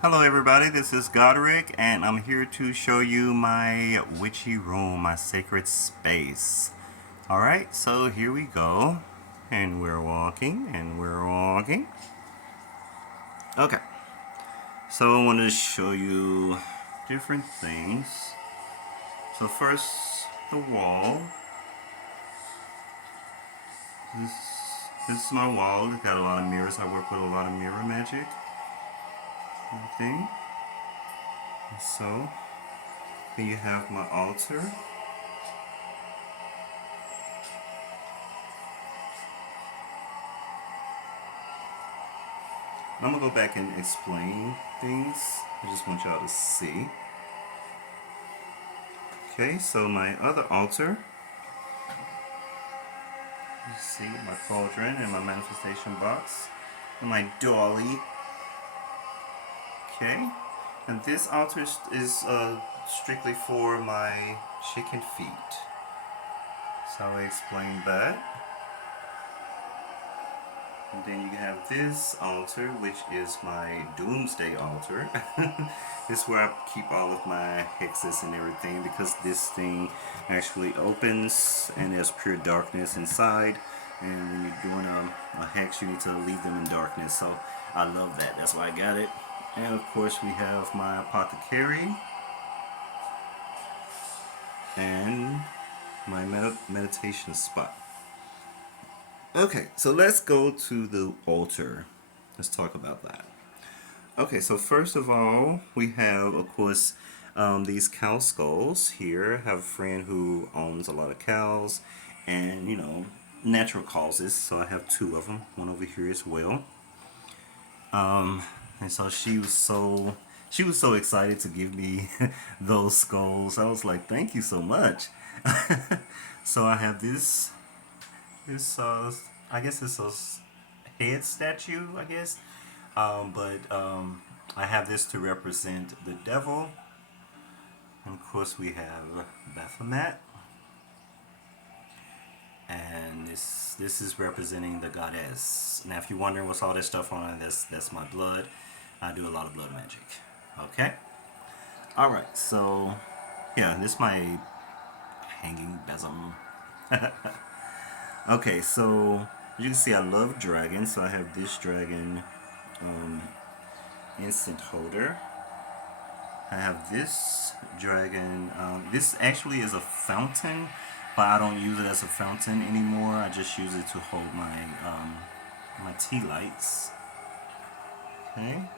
Hello everybody, this is Godric and I'm here to show you my witchy room, my sacred space. Alright, so here we go. And we're walking, and we're walking. Okay, so I wanted to show you different things. So first, the wall. This, this is my wall, it's got a lot of mirrors. I work with a lot of mirror magic. Thing. So, then you have my altar. I'm gonna go back and explain things. I just want y'all to see. Okay, so my other altar. You see my cauldron and my manifestation box. And my dolly. Okay. And this altar is strictly for my chicken feet. So I explained that. And then you have this altar, which is my Doomsday altar. This is where I keep all of my hexes and everything, because this thing actually opens and there's pure darkness inside. And when you're doing a hex, you need to leave them in darkness. So I love that. That's why I got it. And of course we have my Apothecary and my meditation spot. Okay, so let's go to the altar. Let's talk about that. Okay, so first of all, we have, of course, these cow skulls here. I have a friend who owns a lot of cows and, natural causes. So I have two of them, one over here as well. And so she was so excited to give me those skulls. I was like, thank you so much. So I have this I guess it's a head statue, I guess. But I have this to represent the devil. And of course we have Baphomet. And this is representing the goddess. Now if you're wondering what's all this stuff on it, that's my blood. I do a lot of blood magic. Okay? Alright, so yeah, this is my hanging besom. Okay, so you can see I love dragons, so I have this dragon instant holder. I have this dragon. This actually is a fountain, but I don't use it as a fountain anymore. I just use it to hold my tea lights. Okay,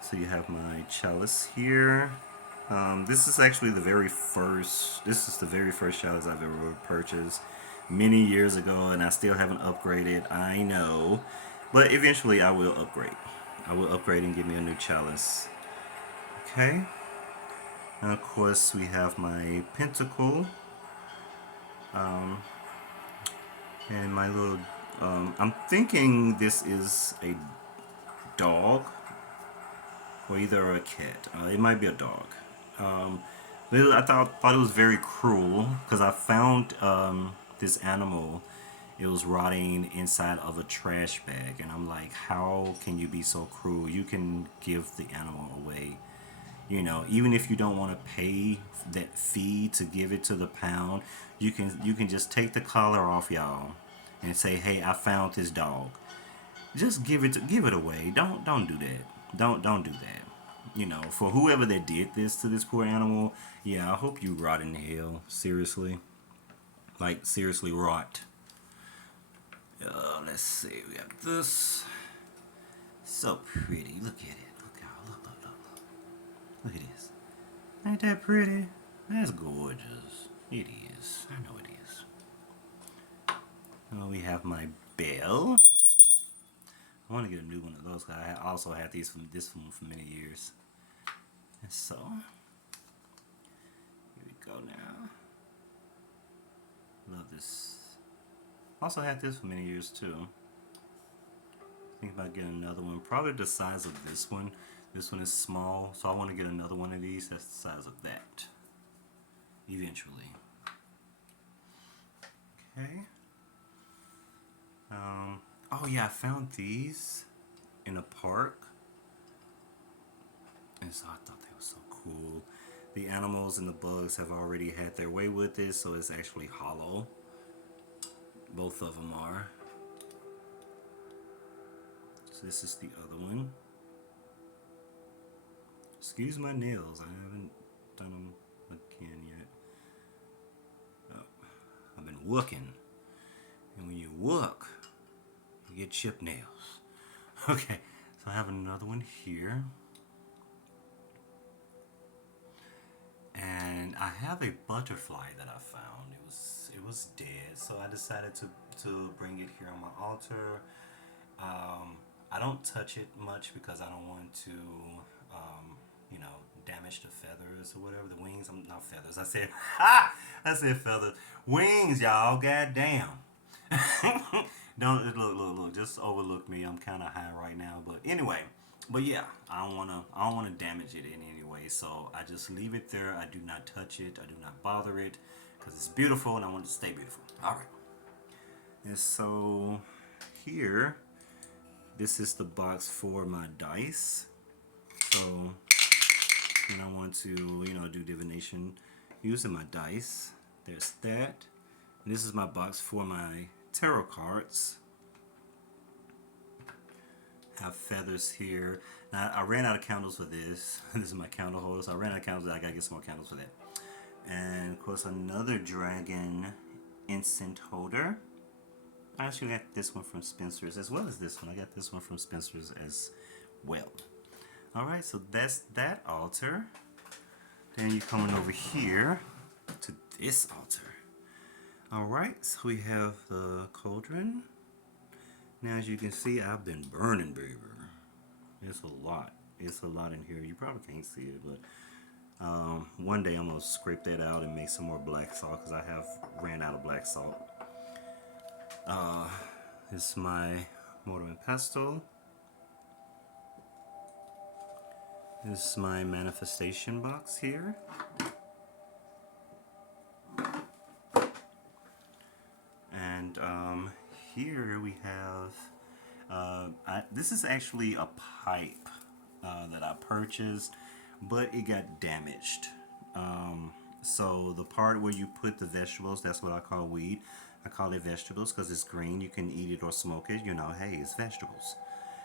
so you have my chalice here. This is actually the very first. This is the very first chalice I've ever purchased many years ago, and I still haven't upgraded. I know, but eventually I will upgrade. I will upgrade and give me a new chalice. Okay. And of course we have my pentacle. And my little. I'm thinking this is a dog, or either a cat. It might be a dog. I thought it was very cruel because I found this animal. It was rotting inside of a trash bag, and I'm like, how can you be so cruel? You can give the animal away. Even if you don't want to pay that fee to give it to the pound, you can just take the collar off, y'all, and say, hey, I found this dog. Just give it away. Don't do that. Don't do that. For whoever that did this to this poor animal, yeah, I hope you rot in hell. Seriously, like seriously rot. Let's see. We have this. So pretty. Look at it. Look out. Look. Look at this. Ain't that pretty? That's gorgeous. It is. I know it is. We have my bell. I want to get a new one of those because I also had this one for many years. And so, here we go now. Love this. Also had this for many years too. Think about getting another one. Probably the size of this one. This one is small, so I want to get another one of these that's the size of that. Eventually. Okay. Oh yeah, I found these in a park. these, I thought they were so cool. The animals and the bugs have already had their way with this, so it's actually hollow. Both of them are. So this is the other one. Excuse my nails, I haven't done them again yet. Oh, I've been working. And when you work, you get chipped nails. Okay, so I have another one here. And I have a butterfly that I found. It was dead, so I decided to bring it here on my altar. I don't touch it much because I don't want to, you know, damage the feathers or whatever. The wings, I'm not feathers. I said, ha! I said feathers. Wings, y'all. Goddamn. Don't look. Just overlook me. I'm kind of high right now, but anyway. But yeah, I don't wanna damage it in any way. So I just leave it there. I do not touch it. I do not bother it because it's beautiful and I want it to stay beautiful. All right. And so here, this is the box for my dice. So when I want to, you know, do divination using my dice, there's that. And this is my box for my tarot cards. Have feathers here. Now I ran out of candles for this. This is my candle holder, so I ran out of candles. I gotta get some more candles for that. And of course another dragon incense holder. I actually got this one from Spencer's as well as this one. I got this one from Spencer's as well. Alright, so that's that altar. Then you're coming over here to this altar. Alright, so we have the cauldron. Now as you can see, I've been burning, baby. It's a lot. It's a lot in here. You probably can't see it, but one day I'm going to scrape that out and make some more black salt because I have ran out of black salt. This is my mortar and pestle. This is my manifestation box here. And here we have, this is actually a pipe that I purchased, but it got damaged. So the part where you put the vegetables, that's what I call weed. I call it vegetables because it's green. You can eat it or smoke it. You know, hey, it's vegetables.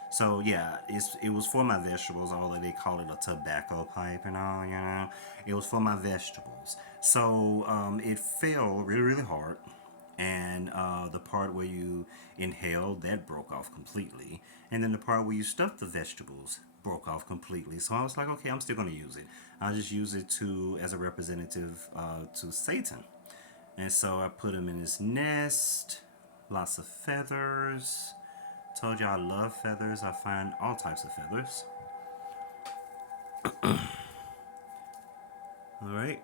So yeah, it was for my vegetables, although they call it a tobacco pipe and all, you know. It was for my vegetables. So it fell really, really hard. And the part where you inhaled, that broke off completely. And then the part where you stuffed the vegetables broke off completely. So I was like, okay, I'm still going to use it. I'll just use it as a representative to Satan. And so I put him in his nest, lots of feathers. Told you I love feathers. I find all types of feathers. Alright.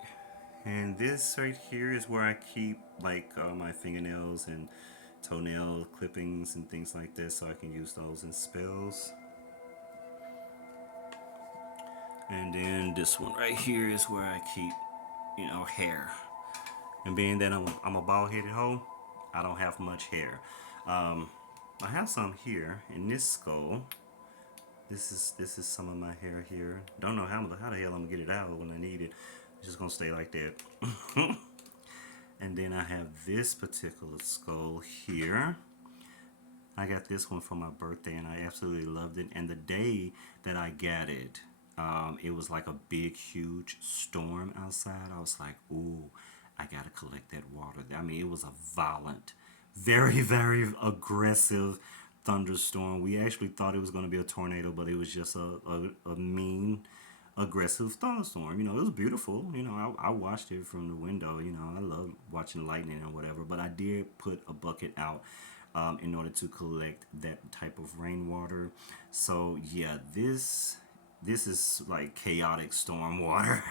And this right here is where I keep like my fingernails and toenail clippings and things like this, so I can use those in spells. And then this one right here is where I keep, you know, hair. And being that I'm a bald-headed hoe, I don't have much hair. I have some here in this skull. This is some of my hair here. Don't know how the hell I'm gonna get it out when I need it. It's just gonna stay like that. And then I have this particular skull here. I got this one for my birthday and I absolutely loved it. And the day that I got it, it was like a big, huge storm outside. I was like, ooh, I gotta collect that water. I mean, it was a violent, very, very aggressive thunderstorm. We actually thought it was going to be a tornado, but it was just a mean, aggressive thunderstorm. You know, it was beautiful. You know, I watched it from the window. You know, I love watching lightning and whatever. But I did put a bucket out in order to collect that type of rainwater. So yeah, this is like chaotic storm water.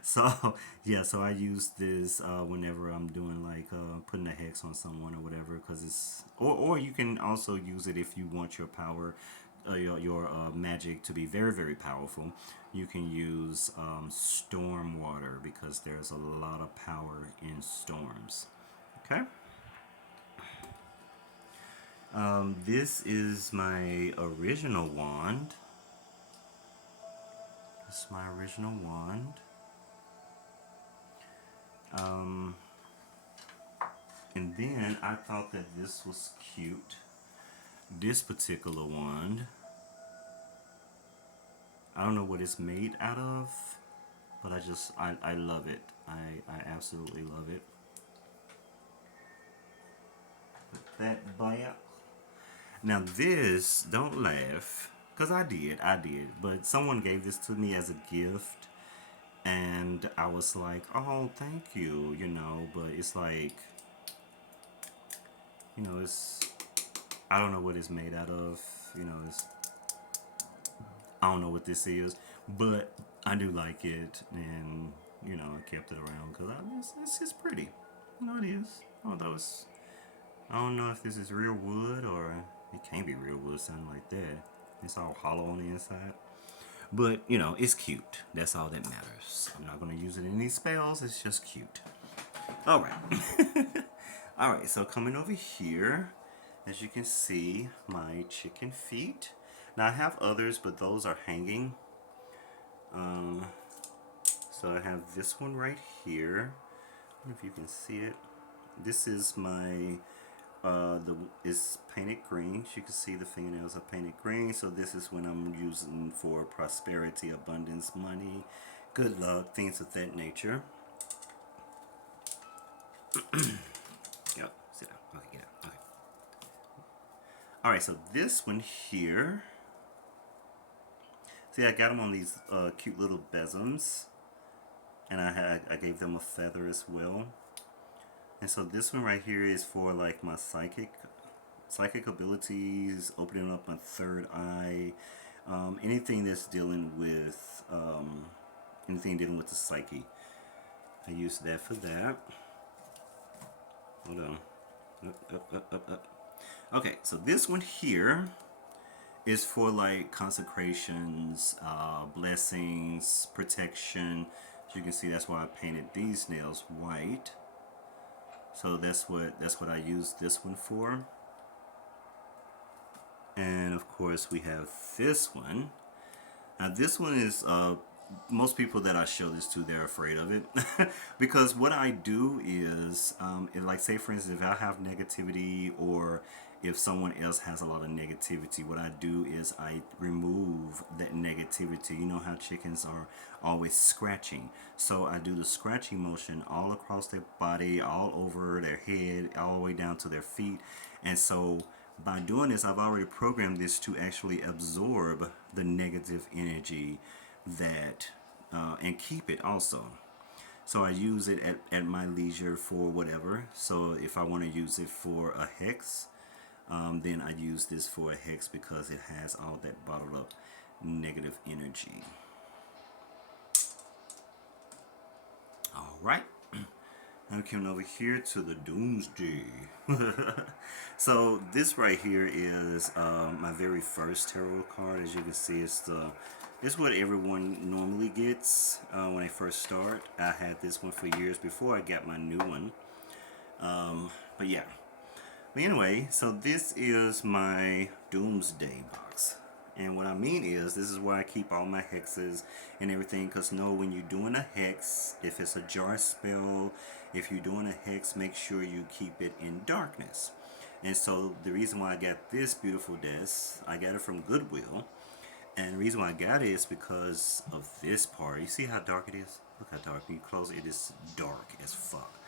So yeah, so I use this whenever I'm doing like putting a hex on someone or whatever, because it's or you can also use it if you want your power, your magic to be very, very powerful. You can use storm water because there's a lot of power in storms. Okay. This is my original wand. This is my original wand. And then I thought that this was cute. This particular wand, I don't know what it's made out of, but I love it. I absolutely love it. Put that back. Now this, don't laugh, because I did, but someone gave this to me as a gift, and I was like, oh, thank you, you know, but it's like, you know, it's, I don't know what it's made out of, you know, it's, I don't know what this is, but I do like it, and, you know, I kept it around, because it's just pretty, you know, it is, although it's, I don't know if this is real wood, or it can't be real wood, something like that. It's all hollow on the inside. But, you know, it's cute. That's all that matters. I'm not going to use it in any spells. It's just cute. All right. All right, so coming over here, as you can see, my chicken feet. Now, I have others, but those are hanging. So I have this one right here. I don't know if you can see it. This is my is painted green. As you can see, the fingernails are painted green. So this is when I'm using for prosperity, abundance, money, good luck, things of that nature. Yep, sit down. Okay, get out. Okay. All right, so this one here. See, I got them on these cute little besoms, and I gave them a feather as well. And so this one right here is for like my psychic abilities, opening up my third eye, anything that's dealing with anything dealing with the psyche. I use that for that. Hold on. Up. Okay, so this one here is for like consecrations, blessings, protection. As you can see, that's why I painted these nails white. So that's what I use this one for. And of course we have this one. Now this one is most people that I show this to, they're afraid of it because what I do is like, say for instance, if I have negativity, or if someone else has a lot of negativity, what I do is I remove that negativity. You know how chickens are always scratching, so I do the scratching motion all across their body, all over their head, all the way down to their feet. And so by doing this, I've already programmed this to actually absorb the negative energy that and keep it also. So I use it at my leisure for whatever. So if I want to use it for a hex, then I use this for a hex because it has all that bottled up negative energy. All right. I'm coming over here to the Doomsday. So this right here is my very first tarot card. As you can see, it's what everyone normally gets when they first start. I had this one for years before I got my new one. But yeah. But anyway, so this is my Doomsday box. And what I mean is, this is where I keep all my hexes and everything. Because know when you're doing a hex, if it's a jar spell, if you're doing a hex, make sure you keep it in darkness. And so the reason why I got this beautiful desk, I got it from Goodwill. And the reason why I got it is because of this part. You see how dark it is? Look how dark. When you close it, it is dark as fuck.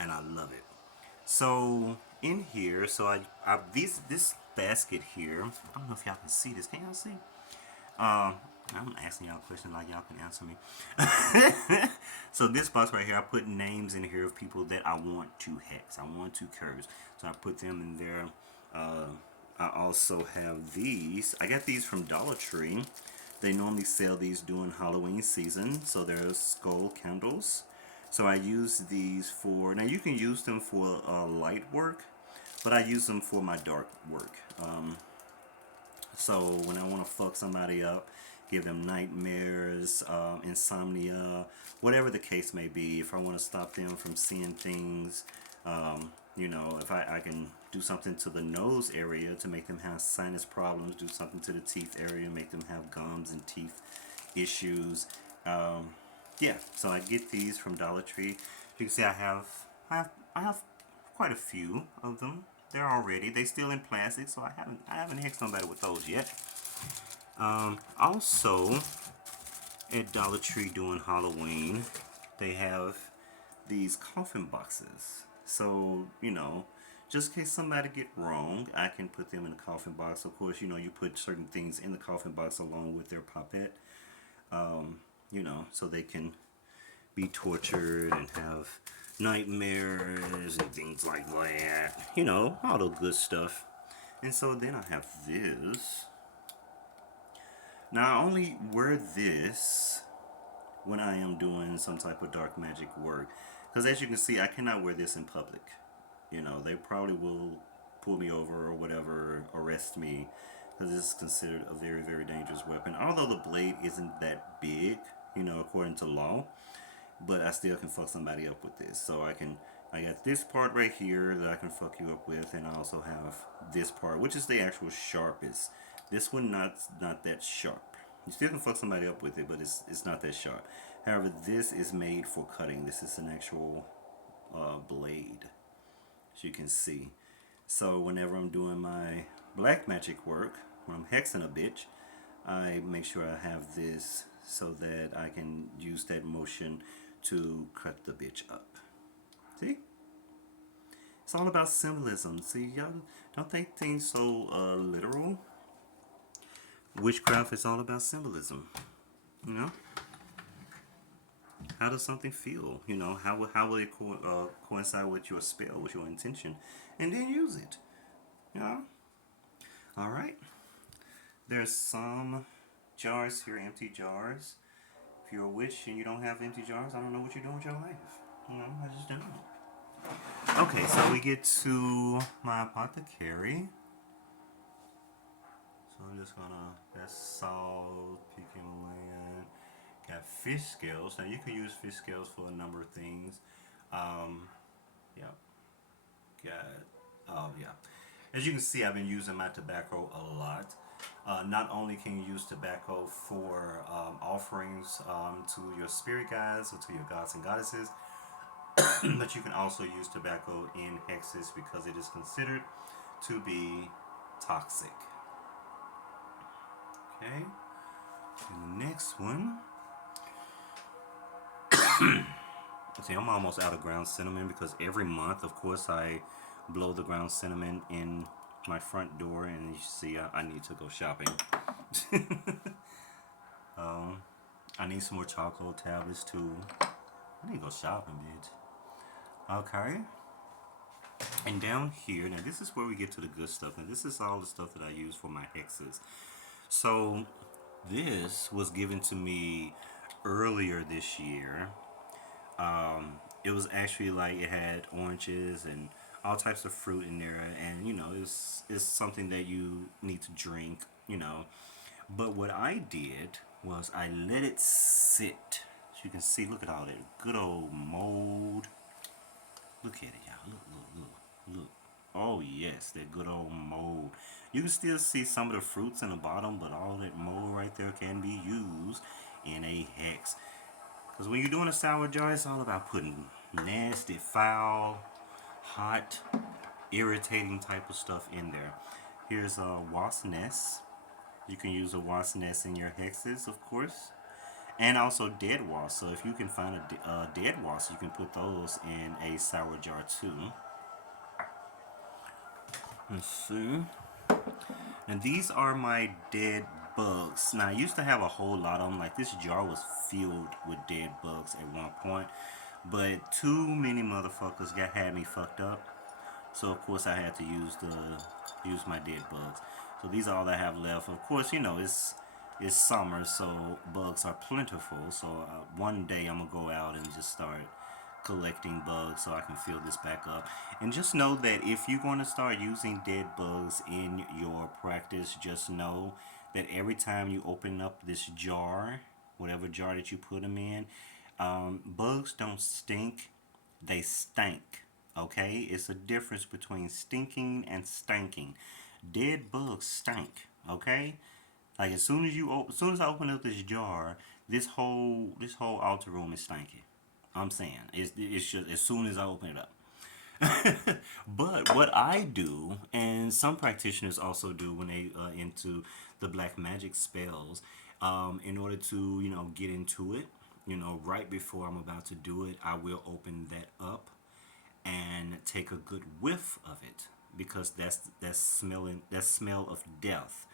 And I love it. So in here, so this basket here, I don't know if y'all can see this. Can y'all see? I'm asking y'all a question like y'all can answer me. So this box right here, I put names in here of people that I want to hex, I want to curse. So I put them in there. I also have these. I got these from Dollar Tree. They normally sell these during Halloween season. So they're skull candles. So I use these for, now you can use them for light work, but I use them for my dark work. So when I want to fuck somebody up, give them nightmares, insomnia, whatever the case may be, if I want to stop them from seeing things, you know, if I can do something to the nose area to make them have sinus problems, do something to the teeth area, make them have gums and teeth issues. Um, yeah, so I get these from Dollar Tree. You can see I have quite a few of them. They're already. They still in plastic, so I haven't hexed nobody with those yet. Also, at Dollar Tree during Halloween, they have these coffin boxes. So, just in case somebody get wrong, I can put them in a coffin box. Of course, you put certain things in the coffin box along with their puppet, so they can be tortured and have nightmares and things like that. All the good stuff. And so then I have this. Now I only wear this when I am doing some type of dark magic work. Because as you can see, I cannot wear this in public. They probably will pull me over or whatever, arrest me, because this is considered a very, very dangerous weapon. Although the blade isn't that big, according to law, but I still can fuck somebody up with this. So I got this part right here that I can fuck you up with, and I also have this part, which is the actual sharpest. This one not that sharp. You still can fuck somebody up with it, but it's not that sharp. However, this is made for cutting. This is an actual blade, as you can see. So whenever I'm doing my black magic work, when I'm hexing a bitch, I make sure I have this so that I can use that motion to cut the bitch up. See? It's all about symbolism. See, y'all don't take things so literal. Witchcraft is all about symbolism. You know? How does something feel? How will it coincide with your spell, with your intention? And then use it. You know? Alright. There's some jars here, empty jars. If you're a witch and you don't have empty jars, I don't know what you're doing with your life. I just don't. Okay, so we get to my apothecary. So I'm just gonna, that's salt, pecan land. Got fish scales. Now you can use fish scales for a number of things. Yeah. Got, oh yeah. As you can see, I've been using my tobacco a lot. Not only can you use tobacco for offerings to your spirit guides or to your gods and goddesses, but you can also use tobacco in hexes because it is considered to be toxic. Okay, and the next one. See, I'm almost out of ground cinnamon because every month, of course, I blow the ground cinnamon in my front door, and you see, I need to go shopping. I need some more charcoal tablets too. I need to go shopping, bitch. Okay. And down here, now this is where we get to the good stuff. Now this is all the stuff that I use for my hexes. So this was given to me earlier this year. It was actually like it had oranges and all types of fruit in there, and it's something that you need to drink. But what I did was I let it sit. As you can see, look at all that good old mold. Look at it, y'all. Look. Oh yes, that good old mold. You can still see some of the fruits in the bottom, but all that mold right there can be used in a hex. Because when you're doing a sour jar, it's all about putting nasty, foul, hot, irritating type of stuff in there. Here's a wasp nest. You can use a wasp nest in your hexes, of course. And also dead wasps. So if you can find a dead wasp, you can put those in a sour jar too. Let's see. And these are my dead bugs. Now I used to have a whole lot of them. Like this jar was filled with dead bugs at one point. But too many motherfuckers had me fucked up. So of course I had to use my dead bugs. So these are all I have left. Of course, it's summer, so bugs are plentiful. So one day I'm gonna go out and just start collecting bugs so I can fill this back up. And just know that if you're going to start using dead bugs in your practice, just know that every time you open up this jar, whatever jar that you put them in, bugs don't stink, they stank. Okay, it's a difference between stinking and stanking. Dead bugs stink. Okay, Like as soon as I open up this jar, this whole altar room is stinky. I'm saying it's just as soon as I open it up. But what I do, and some practitioners also do when they into the black magic spells, in order to get into it, right before I'm about to do it, I will open that up and take a good whiff of it because that smell of death,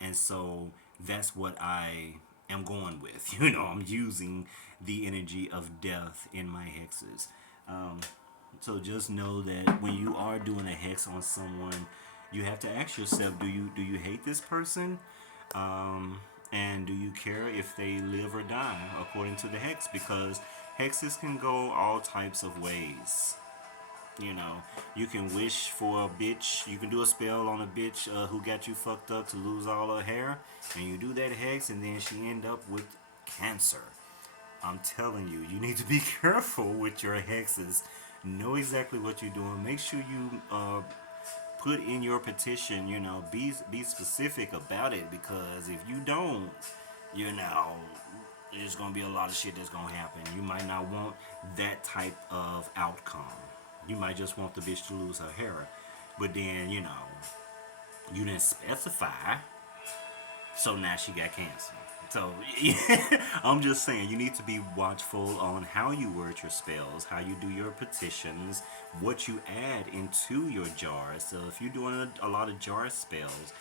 and so that's what I am going with. I'm using the energy of death in my hexes. So just know that when you are doing a hex on someone, you have to ask yourself: Do you hate this person? And do you care if they live or die according to the hex? Because hexes can go all types of ways. You know, you can wish for a bitch. You can do a spell on a bitch who got you fucked up to lose all her hair, and you do that hex, and then she end up with cancer. I'm telling you, you need to be careful with your hexes. Know exactly what you're doing. Make sure you put in your petition. Be specific about it because if you don't, you know, there's gonna be a lot of shit that's gonna happen. You might not want that type of outcome. You might just want the bitch to lose her hair, but then you didn't specify, so now she got cancer. So I'm just saying you need to be watchful on how you word your spells, how you do your petitions, what you add into your jars. So if you're doing a lot of jar spells,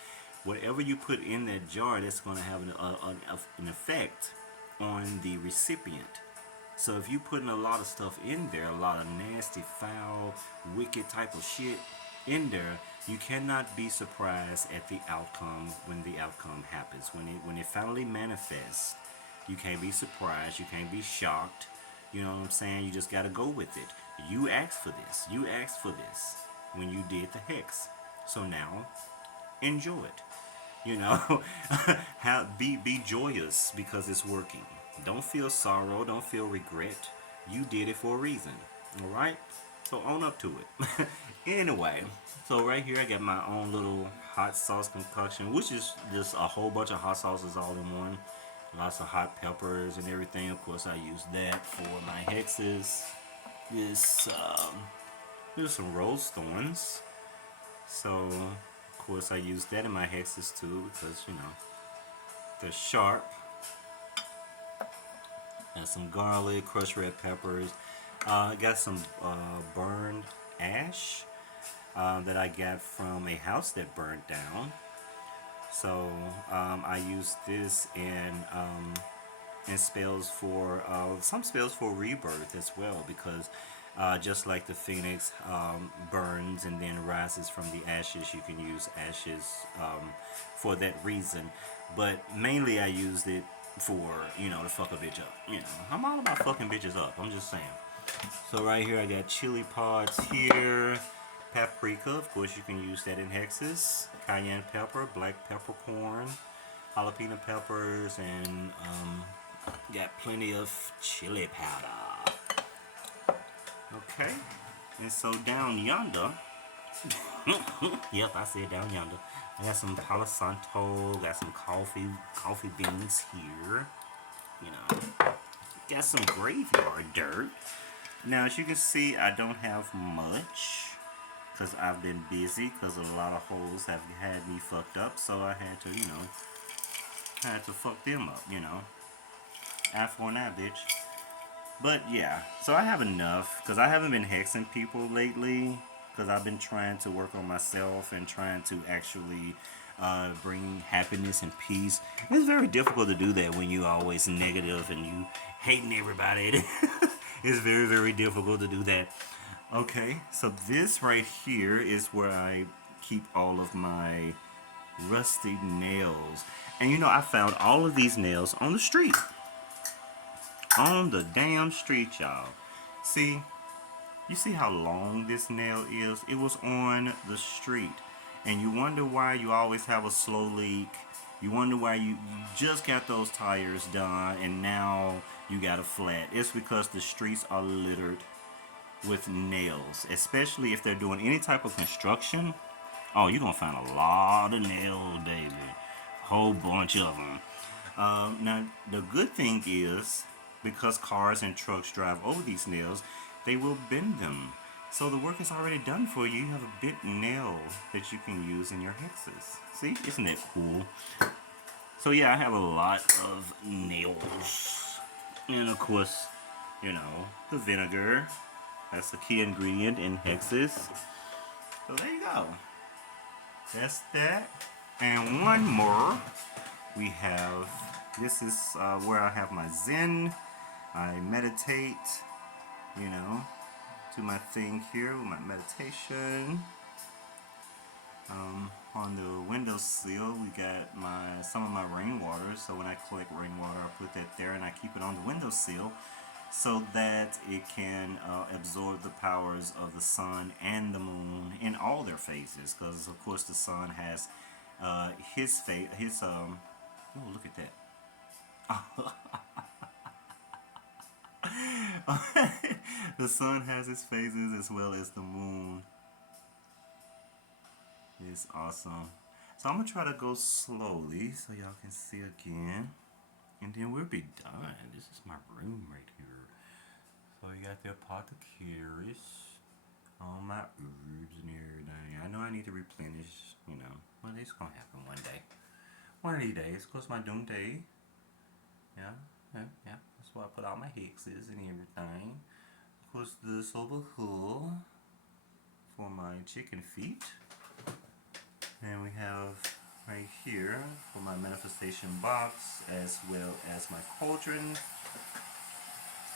whatever you put in that jar, that's going to have an effect on the recipient. So if you putting a lot of stuff in there, a lot of nasty, foul, wicked type of shit in there, you cannot be surprised at the outcome when the outcome happens. When it finally manifests, you can't be surprised, you can't be shocked. You know what I'm saying? You just gotta go with it. You asked for this. You asked for this when you did the hex. So now enjoy it. Be joyous because it's working. Don't feel sorrow, don't feel regret. You did it for a reason. Alright? So own up to it. Anyway, so right here I got my own little hot sauce concoction, which is just a whole bunch of hot sauces all in one. Lots of hot peppers and everything. Of course I use that for my hexes. This there's some rose thorns. So of course I use that in my hexes too because they're sharp. And some garlic, crushed red peppers. I got some burned ash that I got from a house that burned down. So I use this in spells for some spells for rebirth as well because just like the phoenix burns and then rises from the ashes, you can use ashes for that reason. But mainly I used it for to fuck a bitch up. I'm all about fucking bitches up. I'm just saying. So right here I got chili pods here, paprika. Of course you can use that in hexes. Cayenne pepper, black peppercorn, jalapeno peppers, and got plenty of chili powder. Okay, and so down yonder, yep, I said down yonder. I got some Palo Santo, got some coffee beans here. Got some graveyard dirt. Now, as you can see, I don't have much because I've been busy because a lot of hoes have had me fucked up, so I had to fuck them up, Eye for an eye, bitch. But yeah, so I have enough because I haven't been hexing people lately because I've been trying to work on myself and trying to actually bring happiness and peace. It's very difficult to do that when you're always negative and you hating everybody. It's very, very difficult to do that. Okay, so this right here is where I keep all of my rusty nails. And I found all of these nails on the street. On the damn street, y'all. See, you see how long this nail is? It was on the street. And you wonder why you always have a slow leak. You wonder why you just got those tires done and now you got a flat. It's because the streets are littered with nails, especially if they're doing any type of construction. Oh, you're gonna find a lot of nails, baby. Whole bunch of them. Now, the good thing is, because cars and trucks drive over these nails, they will bend them. So the work is already done for you. You have a bit nail that you can use in your hexes. See, isn't that cool? So yeah, I have a lot of nails. And of course, the vinegar. That's a key ingredient in hexes. So there you go. That's that. And one more. We have, this is where I have my Zen. I meditate, you know, do my thing here with my meditation. On the windowsill, we got some of my rainwater. So when I collect rainwater, I put that there and I keep it on the windowsill so that it can absorb the powers of the sun and the moon in all their phases. Because of course the sun has his phase, oh, look at that. The sun has its phases as well as the moon. It's awesome. So I'm gonna try to go slowly so y'all can see again, and then we'll be done. This is my room right here. So you got the apothecaries, all my herbs and everything. I know I need to replenish, but it's gonna happen one day. One of these days, of course, my Doomsday. Yeah. That's why I put all my hexes and everything. Of course, this over here for my chicken feet. And we have right here for my manifestation box, as well as my cauldron,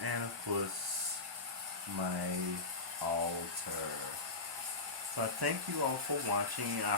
and of course my altar. So I thank you all for watching.